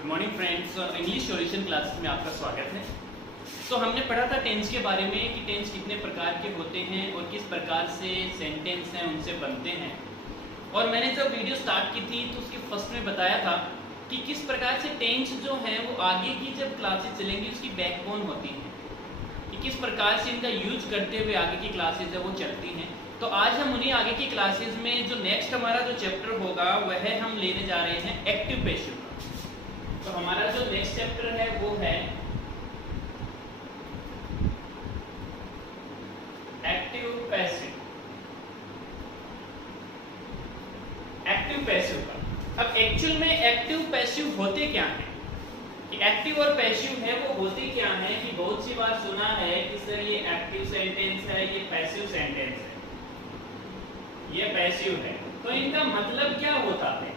Good morning friends, English solution classes में आपका स्वागत है। तो हमने पढ़ा था टेंस के बारे में कि टेंस कितने प्रकार के होते हैं और किस प्रकार से सेंटेंस हैं उनसे बनते हैं। और मैंने जब वीडियो स्टार्ट की थी तो उसके फर्स्ट में बताया था कि किस प्रकार से टेंस जो हैं वो आगे की जब क्लासेस चलेंगी उसकी बैकबोन होती हैं, कि किस प्रकार से इनका यूज करते हुए आगे की क्लासेस है वो चलती हैं। तो आज हम उन्हीं आगे की क्लासेस में जो नेक्स्ट हमारा जो चैप्टर होगा वह हम लेने जा रहे हैं एक्टिव पैसिव का। तो हमारा जो नेक्स्ट चैप्टर है वो है एक्टिव पैसिव। एक्टिव पैसिव का अब एक्चुअल में एक्टिव पैसिव होते क्या हैं, कि एक्टिव और पैसिव है वो होते क्या हैं, कि बहुत सी बार सुना है कि सर ये एक्टिव सेंटेंस है, ये पैसिव सेंटेंस है, ये पैसिव है। तो इनका मतलब क्या होता है?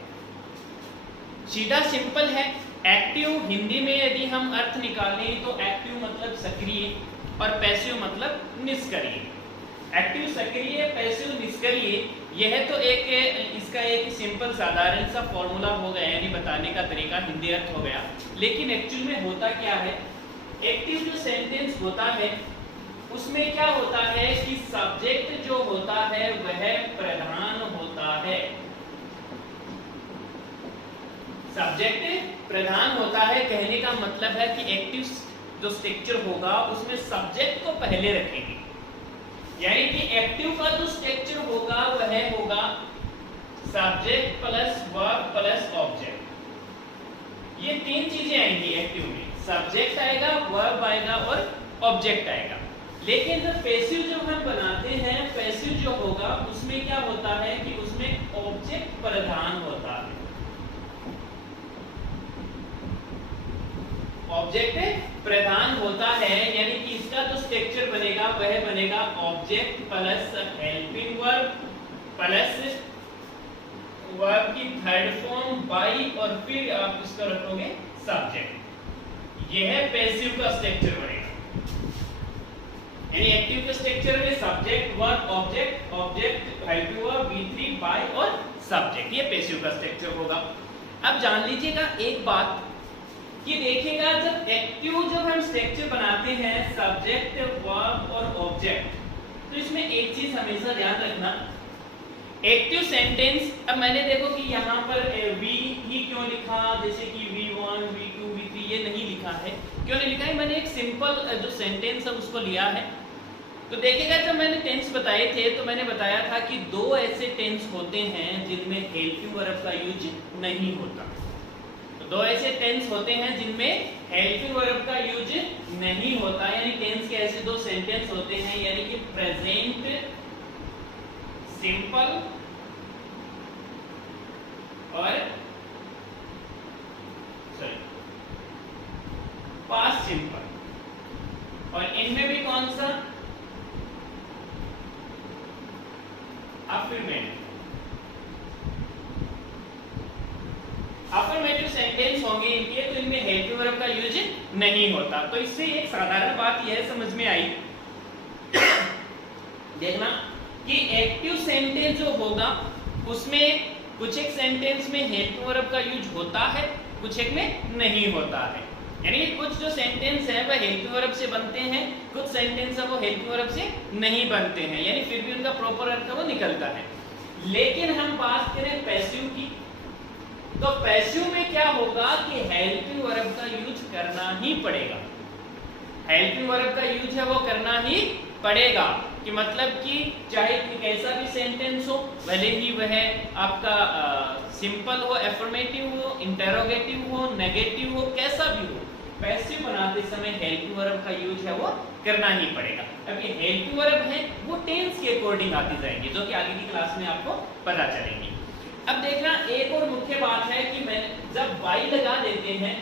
सीधा सिंपल है। एक्टिव हिंदी में यदि हम अर्थ निकालें तो एक्टिव मतलब सक्रिय और पैसिव मतलब निष्क्रिय। एक्टिव सक्रिय, पैसिव निष्क्रिय, यह तो एक इसका एक सिंपल साधारण सा फॉर्मूला हो गया, यानी बताने का तरीका, हिंदी अर्थ हो गया। लेकिन एक्चुअल में होता क्या है? एक्टिव जो सेंटेंस होता है उसमें क्या होता है कि सब्जेक्ट जो होता है वह प्रधान होता है। सब्जेक्ट प्रधान होता है, कहने का मतलब है कि एक्टिव जो स्ट्रक्चर होगा उसमें सब्जेक्ट को पहले रखेंगे, यानी कि एक्टिव का जो स्ट्रक्चर होगा वह होगा subject plus verb plus object. ये तीन चीजें आएंगी एक्टिव में, सब्जेक्ट आएगा, वर्ब आएगा और ऑब्जेक्ट आएगा। लेकिन जब पैसिव जब हम बनाते हैं, पैसिव जो होगा उसमें क्या होता है कि उसमें ऑब्जेक्ट प्रधान होता है। ऑब्जेक्ट प्रधान होता है, यानी कि इसका जो स्ट्रक्चर बनेगा वह बनेगा object plus helping verb plus verb की थर्ड फॉर्म बाई और फिर आप इसको रखोगे सब्जेक्ट। यह पैसिव का स्ट्रक्चर बनेगा। यानी एक्टिव के स्ट्रक्चर में subject verb object, object helping verb V3 by और सब्जेक्ट, ये पैसिव का स्ट्रक्चर होगा। अब जान लीजिएगा एक बात कि देखिएगा जब एक्टिव जब हम स्ट्रक्चर बनाते हैं सब्जेक्ट वर्ब और ऑब्जेक्ट, तो इसमें एक चीज हमेशा ध्यान रखना, एक्टिव सेंटेंस। अब मैंने देखो कि यहाँ पर वी ही क्यों लिखा, जैसे कि V1 V2 V3 ये नहीं लिखा है। क्यों नहीं लिखा है? मैंने एक सिंपल जो सेंटेंस है उसको लिया है। तो देखिएगा जब मैंने टेंस बताए थे तो मैंने बताया था कि दो ऐसे टेंस होते हैं जिनमें हेल्पिंग वर्ब का यूज नहीं होता। तो दो ऐसे टेंस होते हैं जिनमें हेल्पिंग वर्ब का यूज नहीं होता, यानी टेंस के ऐसे दो सेंटेंस होते हैं, यानी कि प्रेजेंट सिंपल और पास्ट सिंपल। और इनमें भी कौन सा? अफर्मेटिव। अफर्मेटिव सेंटेंस होंगे इनके, तो इनमें हेल्पिंग वर्ब का यूज नहीं होता। तो इससे एक साधारण बात यह समझ में आई, देखना कि एक्टिव सेंटेंस जो होगा उसमें कुछ एक सेंटेंस में हेल्पिंग वर्ब का यूज होता है, कुछ एक में नहीं होता है। यानी कुछ जो सेंटेंस है वह हेल्पिंग वर्ब से बनते हैं, कुछ सेंटेंस है वो हेल्पिंग वर्ब से नहीं बनते हैं, यानी फिर भी उनका प्रॉपर अर्थ वो निकलता है। लेकिन हम बात करें पैसिव की, तो पैसिव में क्या होगा कि हेल्पिंग वर्ब का यूज करना ही पड़ेगा। हेल्पिंग वर्ब का यूज है वो करना ही पड़ेगा, कि मतलब कि चाहे कैसा भी सेंटेंस हो, भले ही वह आपका सिंपल हो, एफर्मेटिव हो, इंटरोगेटिव हो, नेगेटिव हो, कैसा भी हो, पैसिव बनाते समय हेल्पिंग वर्ब का यूज है वो करना ही पड़ेगा। अब ये हेल्पिंग वर्ब है वो टेंस के अकॉर्डिंग आती जाएंगे, जो कि आगे की क्लास में आपको पता चलेंगी। अब देखना एक और मुख्य बात है कि मैं जब बाई लगा देते हैं,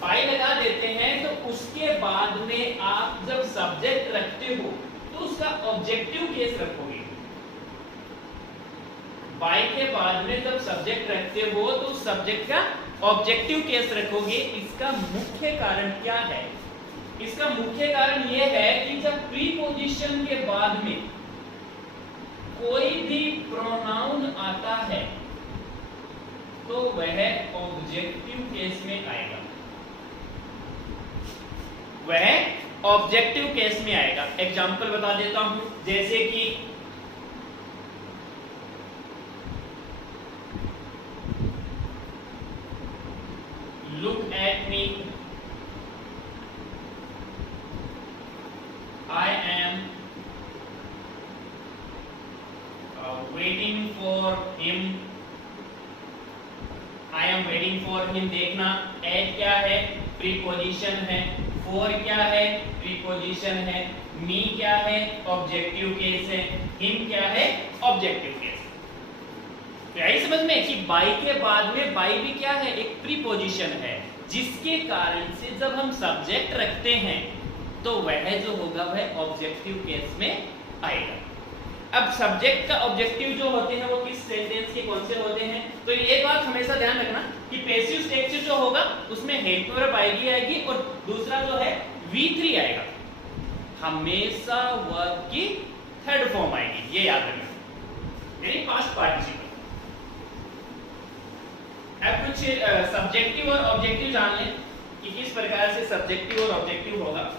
बाई लगा देते हैं तो उसके बाद में आप जब सब्जेक्ट रखते हो तो उसका ऑब्जेक्टिव केस रखोगे। बाई के बाद में जब सब्जेक्ट रखते हो तो सब्जेक्ट का ऑब्जेक्टिव केस रखोगे। इसका मुख्य कारण क्या है? इसका मुख्य कारण यह है कि जब प्रीपोजिशन के बाद में कोई भी प्रोनाउन आता है तो वह ऑब्जेक्टिव केस में आएगा, वह ऑब्जेक्टिव केस में आएगा। एग्जांपल बता देता हूं, जैसे कि look at me, I am waiting for him, I am waiting for him. देखना एट क्या है, प्रीपोजिशन है, फॉर क्या है, प्रीपोजिशन है, मी क्या है, ऑब्जेक्टिव केस है, हिम क्या है, ऑब्जेक्टिव केस। तो यही समझ में कि बाई के बाद में बाई भी क्या है, एक प्रीपोजिशन है, जिसके कारण से जब हम सब्जेक्ट रखते हैं तो वह जो होगा वह ऑब्जेक्टिव केस में आएगा। अब सब्जेक्ट का ऑब्जेक्टिव जो होते हैं वो किस सेंटेंस के कौन से होते हैं, तो ये बात हमेशा ध्यान रखना कि पैसिव स्ट्रक्चर जो होगा उसमें हेड टू वर्ब आएगी और दूसरा जो है V3 आएगा, हमेशा वर्ब की थर्ड फॉर्म आएगी, ये याद रखना, यानी पास्ट पार्टिसिपल। अब कुछ सब्जेक्टिव और ऑब्जेक्टिव जान लें कि किस प्रकार से सब्जेक्टिव और ऑब्जेक्टिव होगा।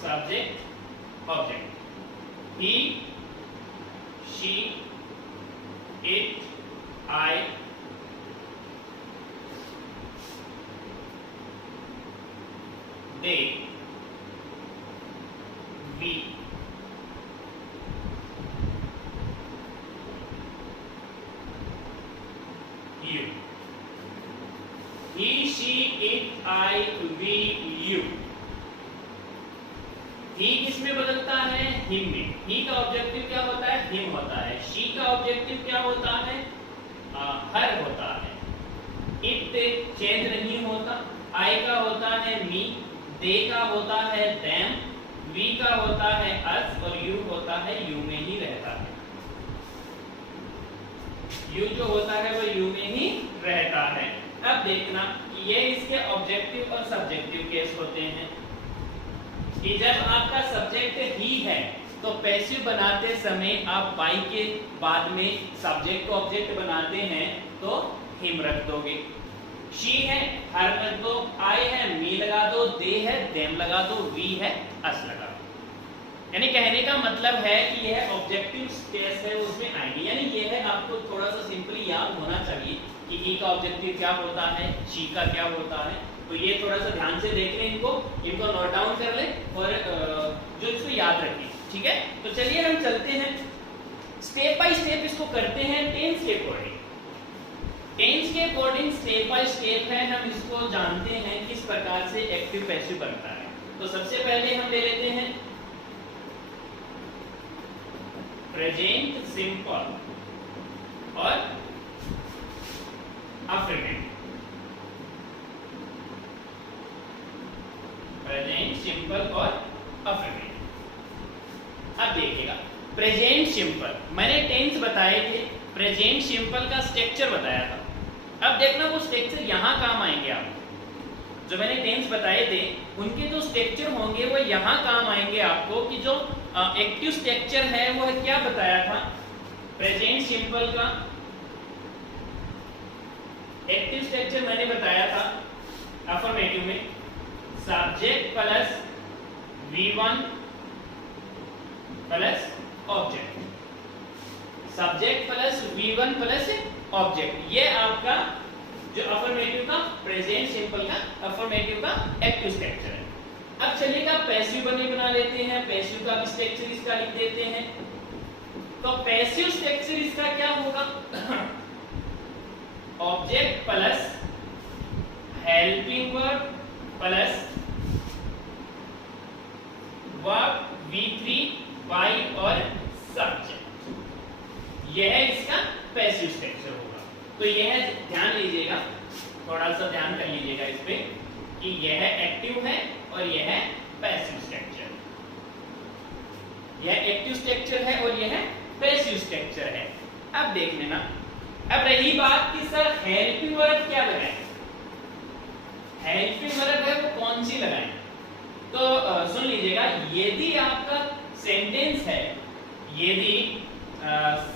Subject object, he, she, it, I, they, we, you, he, she, it, I, we, you। He किस में बदलता है, हिम में। ही का ऑब्जेक्टिव क्या होता है, हिम होता है। शी का ऑब्जेक्टिव क्या होता है, हर होता है। इट चेंज नहीं होता। आई का होता है मी, दे का होता है देम, वी का होता है अस और यू होता है यू में ही रहता है। यू जो होता है वो यू में ही रहता है। अब देखना कि ये इसके ऑब्जेक्टिव और सब्जेक्टिव केस होते हैं कि जब आपका सब्जेक्ट ही है तो पैसिव बनाते समय आप बाई के बाद में सब्जेक्ट को ऑब्जेक्ट बनाते हैं तो हिम रख दोगे। शी है हर रख दो, आई है मी लगा दो, दे है देम लगा दो, वी है अस लगा दो। यानी कहने का मतलब है कि यह ऑब्जेक्टिव केस है उसमें आएगी। यानी यह है आपको थोड़ा सा सिंपली याद होना चाहिए कि ही का ऑब्जेक्टिव क्या होता है, शी का क्या होता है। तो ये थोड़ा सा ध्यान से देख लें, इनको नोट डाउन कर लें और जो इसको याद रखें, ठीक है। तो चलिए हम चलते हैं स्टेप बाय स्टेप, इसको करते हैं टेंस के अकॉर्डिंग। टेंस के अकॉर्डिंग स्टेप बाय स्टेप है, हम इसको जानते हैं किस प्रकार से एक्टिव पैसिव बनता है। तो सबसे पहले हम ले लेते हैं प्रेजेंट सिंपल और अफर्मेटिव। प्रेजेंट सिंपल और अफर्मेटिव। अब देखिएगा प्रेजेंट सिंपल, मैंने टेंस बताए थे, प्रेजेंट सिंपल का स्ट्रक्चर बताया था। अब देखना वो स्ट्रक्चर यहाँ काम आएंगे आपको। जो मैंने टेंस बताए थे उनके जो स्ट्रक्चर होंगे वो यहाँ काम आएंगे आपको कि जो एक्टिव स्ट्रक्चर है वो है, क्या बताया था प्रेजेंट सिंपल का एक्टिव स्ट्रक्चर मैंने बताया था अफर्मेटिव में subject plus V1 plus object, subject plus V1 plus object. ये आपका जो अफर्मेटिव का प्रेजेंट सिंपल का अफर्मेटिव का एक्टिव स्ट्रक्चर है। अब चलिएगा पैसिव बना लेते हैं, पैसिव का भी स्ट्रक्चर इसका लिख देते हैं। तो पैसिव स्ट्रक्चर इसका क्या होगा, object plus helping verb plus verb V3 Y और सब्जेक्ट। यह इसका पैसिव स्ट्रक्चर होगा। तो यह ध्यान लीजिएगा, थोड़ा सा ध्यान कर लीजिएगा इस पे कि यह एक्टिव है और यह पैसिव स्ट्रक्चर। यह एक्टिव स्ट्रक्चर है और यह पैसिव स्ट्रक्चर है। अब देख लेना, अब रही बात कि सर हेल्पिंग वर्ब क्या लगाएं, हेल्पिंग वर्ब है वो कौन सी लगाएं। तो सुन लीजिएगा, यदि आपका सेंटेंस है, यदि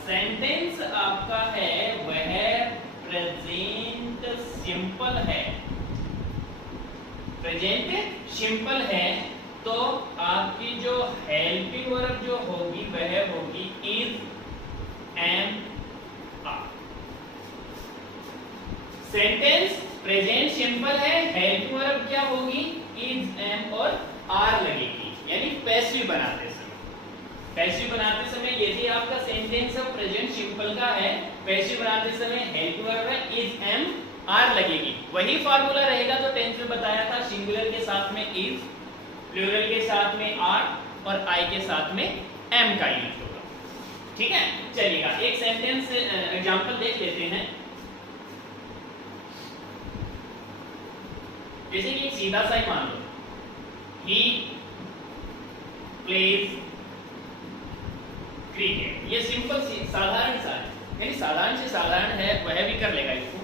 सेंटेंस आपका है वह प्रेजेंट सिंपल है, प्रेजेंट सिंपल है, तो आपकी जो हेल्पिंग वर्ब जो होगी वह होगी is, am, are. Sentence present simple है, हेल्पिंग वर्ब क्या होगी, इज, एम और आर लगेगी, यानी पैसिव बनाते समय। पैसिव बनाते समय यदि आपका सेंटेंस है प्रेजेंट सिंपल का है, पैसिव बनाते समय हेल्पिंग वर्ब है इज, एम, आर लगेगी। वही फार्मूला रहेगा तो टेंस में बताया था, सिंगुलर के साथ में इज, प्लूरल के साथ में आर और आई के साथ में एम का यूज होगा। ठीक है, चलिएगा एक सेंटेंस एग्जांपल देख लेते हैं। जैसे कि एक सीधा सा ही मान लो, ही प्लेज क्रिकेट, ये सिंपल साधारण सा है, यानी साधारण से साधारण है, वह भी कर लेगा इसको।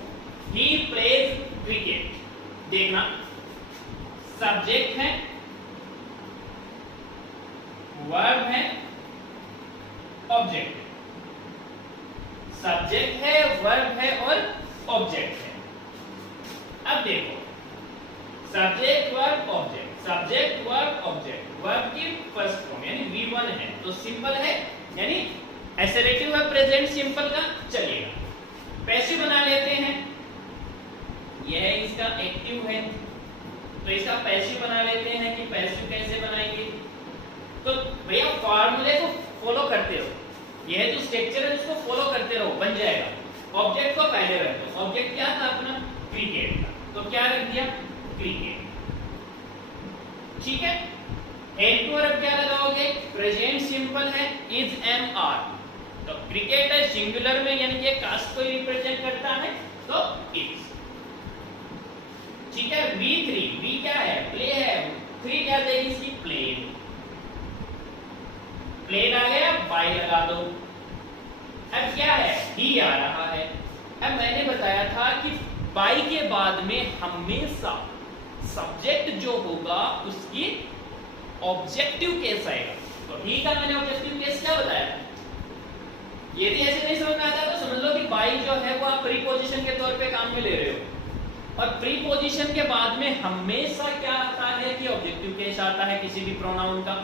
ही प्लेज क्रिकेट, देखना सब्जेक्ट है, वर्ब है, ऑब्जेक्ट है, सब्जेक्ट है, वर्ब है और ऑब्जेक्ट है। अब देखो subject verb object, subject verb object, verb की फर्स्ट फॉर्म यानी V1 है तो सिंपल है, यानी एसेरेटिव है प्रेजेंट सिंपल का। चलिएगा पैसिव बना लेते हैं, यह इसका एक्टिव है तो इसका पैसिव बना लेते हैं कि पैसिव कैसे बनाएंगे। तो भैया फार्मूले को फॉलो करते रहो, यह जो स्ट्रक्चर है उसको फॉलो करते रहो, बन जाएगा। ऑब्जेक्ट को पहले रख दो, ऑब्जेक्ट क्या था अपना, क्रिकेट था, तो क्या रख दिया, क्रिकेट। ठीक है, हेल्पिंग वर्ब क्या लगाओगे, प्रेजेंट सिंपल है इज, एम, आर, तो क्रिकेट है सिंगुलर में यानी कि कास्ट को रिप्रेजेंट करता है तो इज। ठीक है, V3, V क्या है, प्ले है, 3 क्या देगी इसकी, प्लेन, प्लेन आ गया, बाई लगा दो। अब क्या है, ही आ रहा है। अब मैंने बताया था कि बाई के बाद में हमेशा सब्जेक्ट जो होगा उसकी ऑब्जेक्टिव केस आएगा, तो ही का मैंने ऑब्जेक्टिव केस क्या बताया। यदि ऐसे नहीं समझ में आता तो समझ लो कि बाई जो है वो आप प्रीपोजिशन के तौर पे काम में ले रहे हो, और प्रीपोजिशन के बाद में हमेशा क्या आता है कि ऑब्जेक्टिव केस आता है किसी भी प्रोनाउन का।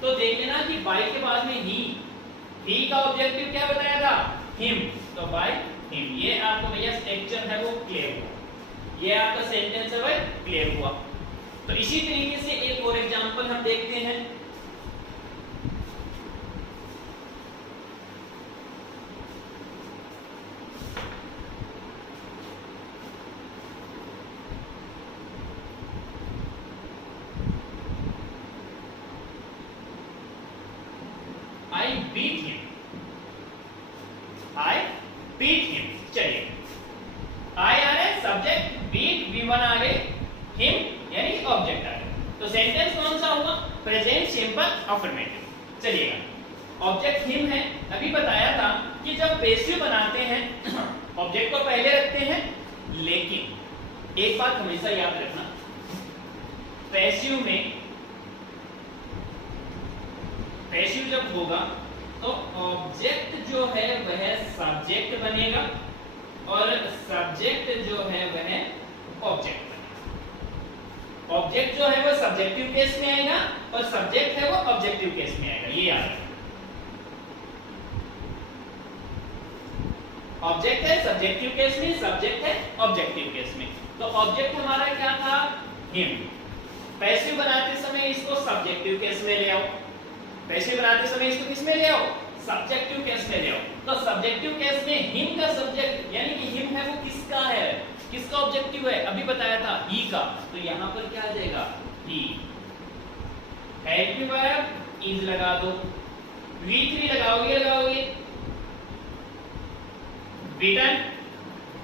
तो देख लेना कि बाई के बाद में ही का ऑब्जेक्टिव क्या बताया था, हिम, तो बाय हिम। ये आपको भैया स्ट्रक्चर है वो क्लियर हुआ, ये आपका सेंटेंस है वह क्लियर हुआ। तो इसी तरीके से एक और एग्जांपल हम देखते हैं। I beat him, I beat him। चलिए I आ रहा है सब्जेक्ट, beat V1 आ गए, him यानी ऑब्जेक्ट आ गए, तो सेंटेंस कौन सा होगा, प्रेजेंट सिंपल अफर्मेटिव। चलिएगा ऑब्जेक्ट हिम है, अभी बताया था कि जब पैसिव बनाते हैं ऑब्जेक्ट को पहले रखते हैं, लेकिन एक बात हमेशा याद रखना, पैसिव में पैसिव जब होगा तो ऑब्जेक्ट जो है वह सब्जेक्ट बनेगा और सब्जेक्ट जो है वह ऑब्जेक्ट बनेगा। ऑब्जेक्ट जो है वह सब्जेक्टिव केस में आएगा और सब्जेक्ट है वो ऑब्जेक्टिव केस में आएगा, ये याद रखना। ऑब्जेक्ट है सब्जेक्टिव केस में, सब्जेक्ट है ऑब्जेक्टिव केस में। तो ऑब्जेक्ट हमारा क्या था, हिम। पैसिव बनाते समय इसको सब्जेक्टिव केस में ले आओ, पैसिव बनाते समय इसको किस में ले आओ, सब्जेक्टिव केस में ले आओ। तो सब्जेक्टिव केस में हिम का सब्जेक्ट यानी कि हिम है वो किसका है, किसका ऑब्जेक्टिव है, अभी बताया था ही का, तो यहां पर क्या आ जाएगा, ही। हेल्पिंग वर्ब इज लगा दो, V3 लगाओगे बीटन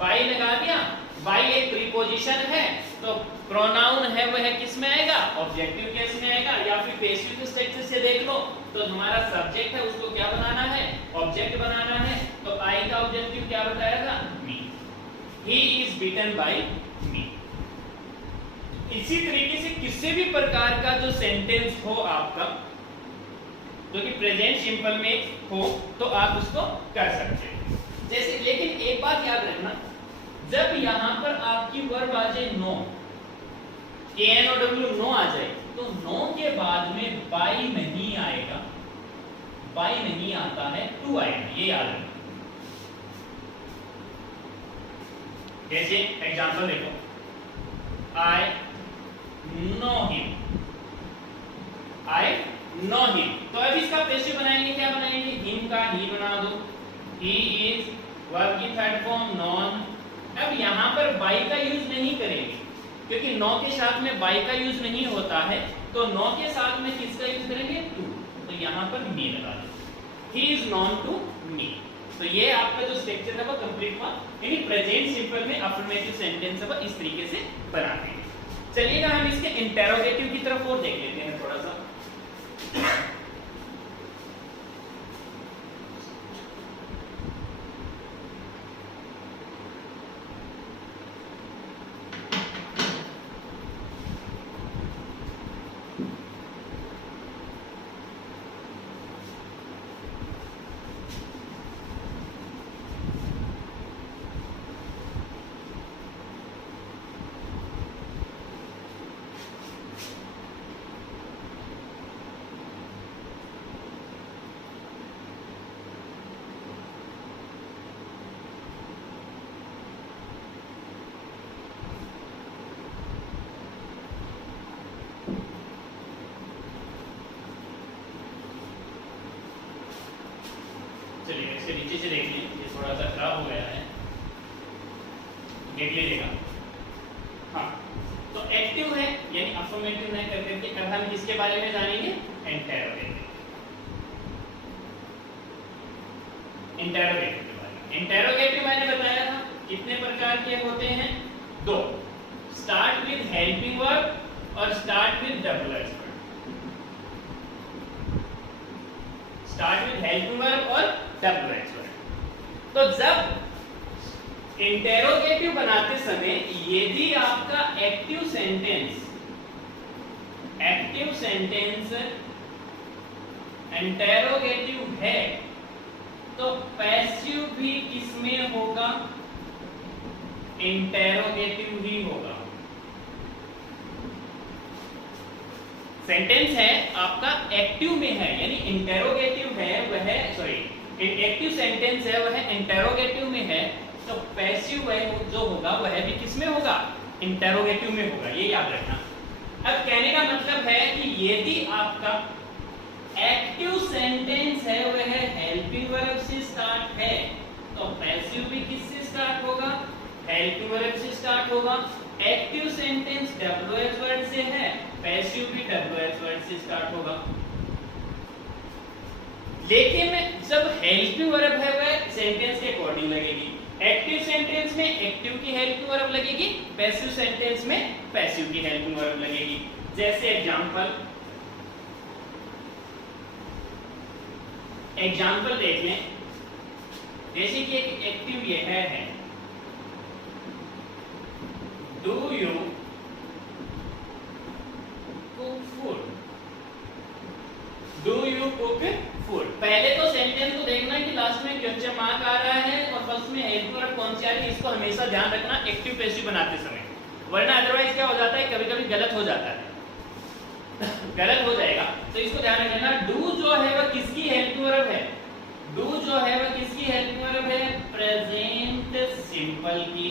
बाई लगा दिया, बाई एक प्रीपोजिशन है तो प्रोनाउन है वह किस में आएगा, ऑब्जेक्टिव केस में आएगा। या फिर पैसिव स्ट्रक्चर से देख लो तो हमारा सब्जेक्ट है उसको क्या बनाना है, ऑब्जेक्ट बनाना है। तो आई का ऑब्जेक्टिव क्या बताया था, मी। ही इज बीटन बाय मी। इसी तरीके से किसी भी प्रकार का जो सेंटेंस हो आपका, जो कि प्रेजेंट सिंपल में हो तो आप उसको कर सकते हैं। जैसे लेकिन एक बात याद रखना, जब यहां पर आपकी वर्ब आ जाए नो, KNOW नो आ जाए, तो नो के बाद में बाई नहीं आएगा, बाई नहीं आता है, टू आएगा, ये याद रखना। जैसे एग्जांपल देखो, I know him, I know him, तो अब इसका पैसिव बनाएंगे, क्या बनाएंगे, हिम का ही बना दो, ही इज, वर्ब की थर्ड फॉर्म नॉन। अब यहां पर बाई का यूज नहीं करेंगे क्योंकि नो के साथ में बाई का यूज नहीं होता है, तो नो के साथ में किसका यूज करेंगे, टू, तो यहां पर मी लगा दो, he is known to me. तो ये आपका जो स्ट्रक्चर है वो कंप्लीट हुआ, यानी प्रेजेंट सिंपल में अफर्मेटिव सेंटेंस है वो इस तरीके से बनाते हैं। चलिएगा हम इसके इंटेरोगेटिव की तरफ और देख लेते हैं थोड़ा सा। चलिए इसके नीचे से देख लीजिए, ये थोड़ा सा खराब हो गया है, देख लीजिएगा। हाँ, तो एक्टिव है यानी अफर्मेटिव है कर करके अब हम किसके बारे में जानेंगे, इंटेरोगेटिव, इंटेरोगेटिव के बारे में। इंटेरोगेटिव मैंने बताया था कितने प्रकार के होते हैं, दो, स्टार्ट विद हेल्पिंग वर्ब और start with double verb, start with helping verb और डबल वर्ब। तो जब इंटेरोगेटिव बनाते समय यदि आपका एक्टिव सेंटेंस इंटेरोगेटिव है तो पैसिव भी किसमें होगा, इंटेरोगेटिव ही होगा। सेंटेंस है आपका एक्टिव में है यानी इंटेरोगेटिव है, वह सॉरी एक्टिव सेंटेंस है वह इंटेरोगेटिव में है, तो पैसिव है जो होगा वह भी किसमें होगा, इंटेरोगेटिव में होगा, ये याद रखना। अब कहने का मतलब है कि यदि आपका एक्टिव सेंटेंस है वह हेल्पिंग वर्ब से स्टार्ट है तो पैसिव भी किससे स्टार्ट होगा, हेल्पिंग वर्ब से स्टार्ट होगा। एक्टिव सेंटेंस डब्ल्यूएच वर्ड से है, पैसिव भी डब्ल्यूएच वर्ड से स्टार्ट होगा। लेकिन जब हेल्पिंग वर्ब है वह सेंटेंस के अकॉर्डिंग लगेगी, एक्टिव सेंटेंस में एक्टिव की हेल्पिंग वर्ब लगेगी, पैसिव सेंटेंस में पैसिव की हेल्पिंग वर्ब लगेगी। जैसे एग्जांपल देख लें, जैसे कि एक एक्टिव यह है do you cook food, do you cook food. पहले तो सेंटेंस को देखना कि लास्ट में क्वेश्चन मार्क आ रहा है और फर्स्ट में हेल्पिंग वर्ब कौन सी आ रही है, इसको हमेशा ध्यान रखना एक्टिव पैसिव बनाते समय, वरना अदरवाइज क्या हो जाता है, कभी कभी गलत हो जाता है गलत हो जाएगा, तो इसको ध्यान रखना। डू जो है वह किसकी हेल्पिंग वर्ब है, डू जो है वह किसकी हेल्पिंग वर्ब है, प्रेजेंट सिंपल की,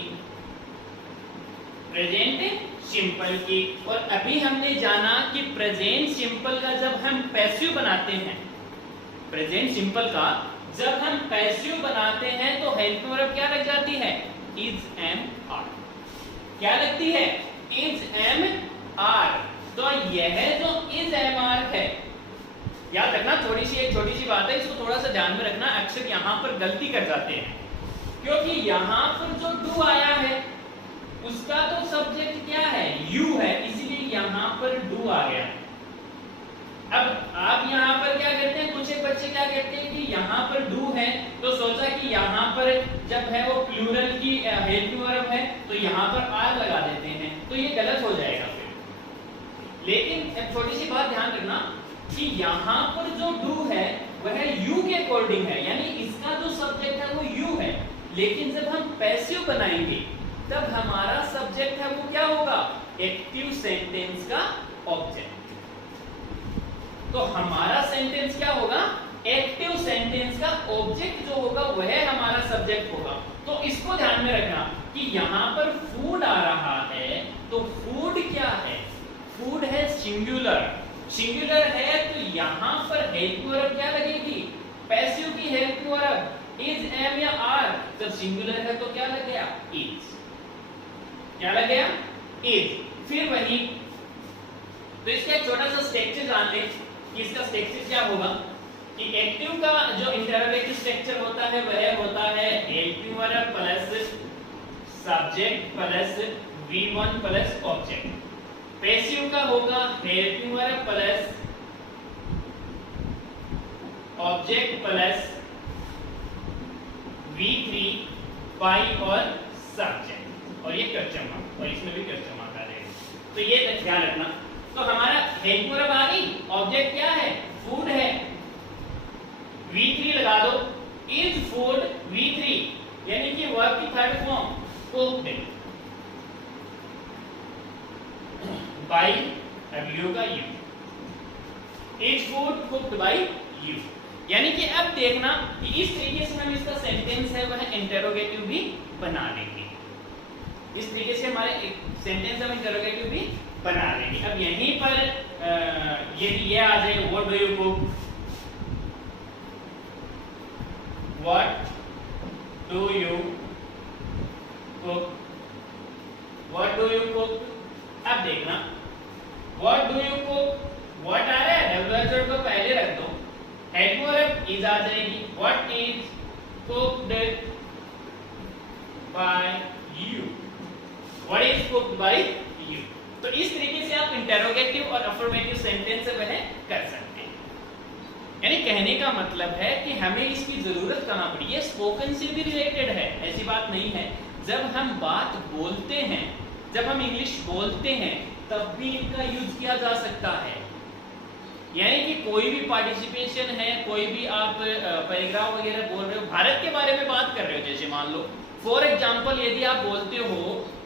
प्रेजेंट सिंपल की। और अभी हमने जाना कि प्रेजेंट सिंपल का जब हम पैसिव बनाते हैं, प्रेजेंट सिंपल का जब हम पैसिव बनाते हैं तो हेल्पिंग वर्ब क्या लग जाती है, इज एम आर, क्या लगती है, इज एम आर। तो यह जो इज एम आर है, याद रखना, एक छोटी सी बात है, इसको थोड़ा सा ध्यान में रखना। अक्सर यहां पर गलती कर जाते हैं क्योंकि यहां पर जो डू आया है उसका तो सब्जेक्ट क्या है, यू है, इसीलिए यहां पर डू आ गया। अब आप यहां पर क्या करते हैं, कुछ एक बच्चे क्या करते हैं कि यहां पर डू है तो सोचा कि यहां पर जब है वो प्लूरल की हेल्पिंग वर्ब है तो यहां पर आर लगा देते हैं, तो ये गलत हो जाएगा फिर। लेकिन एक छोटी सी बात ध्यान रखना, कि यहाँ पर जो डू है वह यू के अकॉर्डिंग है, यानी इसका जो सब्जेक्ट है वो यू है, लेकिन जब हम पैसिव बनाएंगे तब हमारा सब्जेक्ट है वो क्या होगा, एक्टिव सेंटेंस का ऑब्जेक्ट। तो हमारा सेंटेंस क्या होगा, एक्टिव सेंटेंस का ऑब्जेक्ट जो होगा वह हमारा सब्जेक्ट होगा। तो इसको ध्यान में रखना कि यहाँ पर फूड आ रहा है, तो फूड क्या है, फूड है सिंगुलर, सिंगुलर है तो यहाँ पर हेल्पिंग वर्ब क्या लगेगी, पैसिव की हेल्पिंग वर्ब इज, एम या आर। जब सिंगुलर है तो क्या लग गया, इज, क्या लग गया, इज। फिर वही, तो इसका एक छोटा सा स्ट्रक्चर जान ले कि इसका स्ट्रक्चर क्या होगा, कि एक्टिव का जो इंटरोगेटिव स्ट्रक्चर होता है वह होता है helping verb plus subject plus V1 plus object. Passive का होगा helping verb plus object plus V3 by और सब्जेक्ट, और ये क्वेश्चन मार्क, और इसमें भी क्वेश्चन मार्क आ जाएगा। तो ये ध्यान रखना। तो हमारा हेल्पिंग वर्ब आ गई, ऑब्जेक्ट क्या है, फूड है, V3 लगा दो, इज फूड V3, यानी कि वर्ब की थर्ड फॉर्म कुक्ड बाय, अब यू का you, is food cooked bye you. यानी कि अब देखना कि इस तरीके से हम इसका सेंटेंस है वह इंटरोगेटिव भी बना लेंगे, इस तरीके से हमारे सेंटेंस हम इंटरोगेटिव भी बना लेंगे। अब यहीं पर ये आ जाए, what do you cook, What do you cook? What do you cook? अब देखना, What do you cook? What आ रहा है, WH को पहले रख दो, हेल्पिंग वर्ब इज आ जाएगी, What is cooked by you? What is cooked by you? तो इस तरीके से आप इंटरोगेटिव और अफर्मेटिव सेंटेंस वह कर सकते हैं। यानी कहने का मतलब है कि हमें इसकी जरूरत कहाँ पड़ी, ये स्पोकन से भी रिलेटेड है, ऐसी बात नहीं है। जब हम बात बोलते हैं, जब हम इंग्लिश बोलते हैं तब भी इनका यूज किया जा सकता है। यानी कि कोई भी पार्टिसिपेशन है, कोई भी आप पैराग्राफ वगैरह बोल रहे हो, भारत के बारे में बात कर रहे हो, जैसे मान लो फॉर एग्जाम्पल यदि आप बोलते हो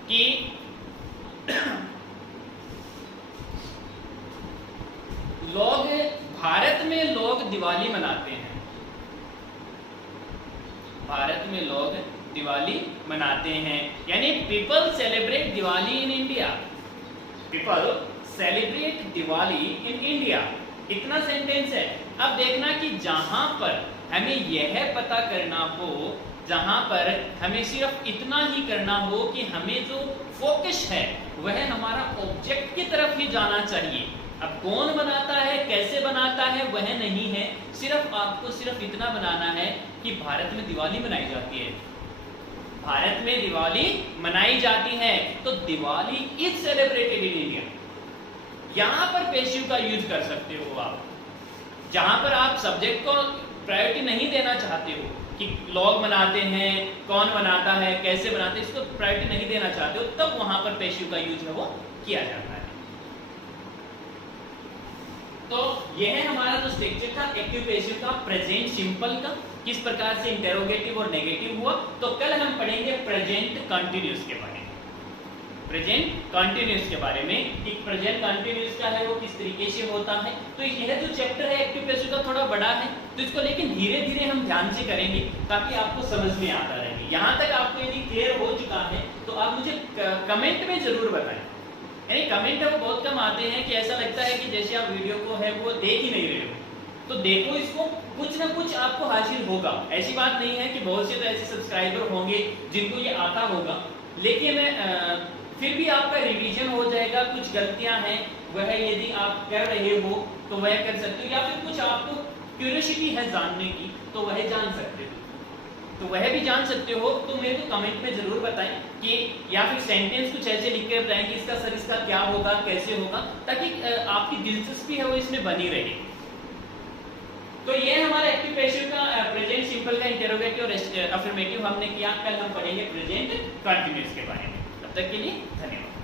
कि लोग, भारत में लोग दिवाली मनाते हैं, भारत में लोग दिवाली मनाते हैं, यानी people celebrate Diwali in India, people celebrate Diwali in India, इतना सेंटेंस है। अब देखना कि जहां पर हमें यह पता करना हो, जहां पर हमें सिर्फ इतना ही करना हो कि हमें जो फोकस है वह हमारा ऑब्जेक्ट की तरफ ही जाना चाहिए। अब कौन बनाता है, कैसे बनाता है वह नहीं है, सिर्फ आपको सिर्फ इतना बनाना है कि भारत में दिवाली मनाई जाती है, भारत में दिवाली मनाई जाती है, तो Diwali is celebrated in India. यहां पर पैसिव का यूज कर सकते हो आप, जहां पर आप सब्जेक्ट को प्रायोरिटी नहीं देना चाहते हो कि लोग मनाते हैं, कौन बनाता है, कैसे बनाते हैं, इसको प्रायोरिटी नहीं देना चाहते हो, तब वहां पर पैसिव का यूज है वो किया जाता है। तो यह है हमारा जो स्ट्रक्चर था एक्टिव पैसिव का, प्रेजेंट सिंपल का, किस प्रकार से इंटरोगेटिव और नेगेटिव हुआ। तो कल हम पढ़ेंगे प्रेजेंट कंटिन्यूअस के बारे में, प्रेजेंट कंटिन्यूअस के बारे में कि प्रेजेंट कंटिन्यूअस का है वो किस तरीके से होता है। तो यह जो चैप्टर है एक्टिव पैसिव का थोड़ा बड़ा है, तो इसको लेकिन धीरे धीरे हम ध्यान से करेंगे ताकि आपको समझ में आता रहे। यहाँ तक आपको यदि क्लियर हो चुका है तो आप मुझे कमेंट में जरूर बताएं। यानी कमेंट है वो बहुत कम आते हैं कि ऐसा लगता है कि जैसे आप वीडियो को है वो देख ही नहीं रहे हो, तो देखो इसको, कुछ ना कुछ आपको हासिल होगा। ऐसी बात नहीं है कि बहुत से तो ऐसे सब्सक्राइबर होंगे जिनको ये आता होगा, लेकिन फिर भी आपका रिवीजन हो जाएगा। कुछ गलतियां हैं वह यदि आप कर रहे हो तो वह कर सकते हो, या फिर कुछ आपको क्यूरियोसिटी है जानने की तो वह जान सकते हो, तो वह भी जान सकते हो। तो मेरे को कमेंट में जरूर बताएं कि, या फिर सेंटेंस कुछ ऐसे लिख कर बताएं कि इसका सर इसका क्या होगा, कैसे होगा, ताकि आपकी दिलचस्पी है वो इसमें बनी रहे। तो ये हमारा एक्टिव पैसिव का, प्रेजेंट सिंपल का, इंटरोगेटिव और अफर्मेटिव हमने किया। कल हम पढ़ेंगे प्रेजेंट कंटिन्यूअस के बारे में। तब तक के लिए धन्यवाद।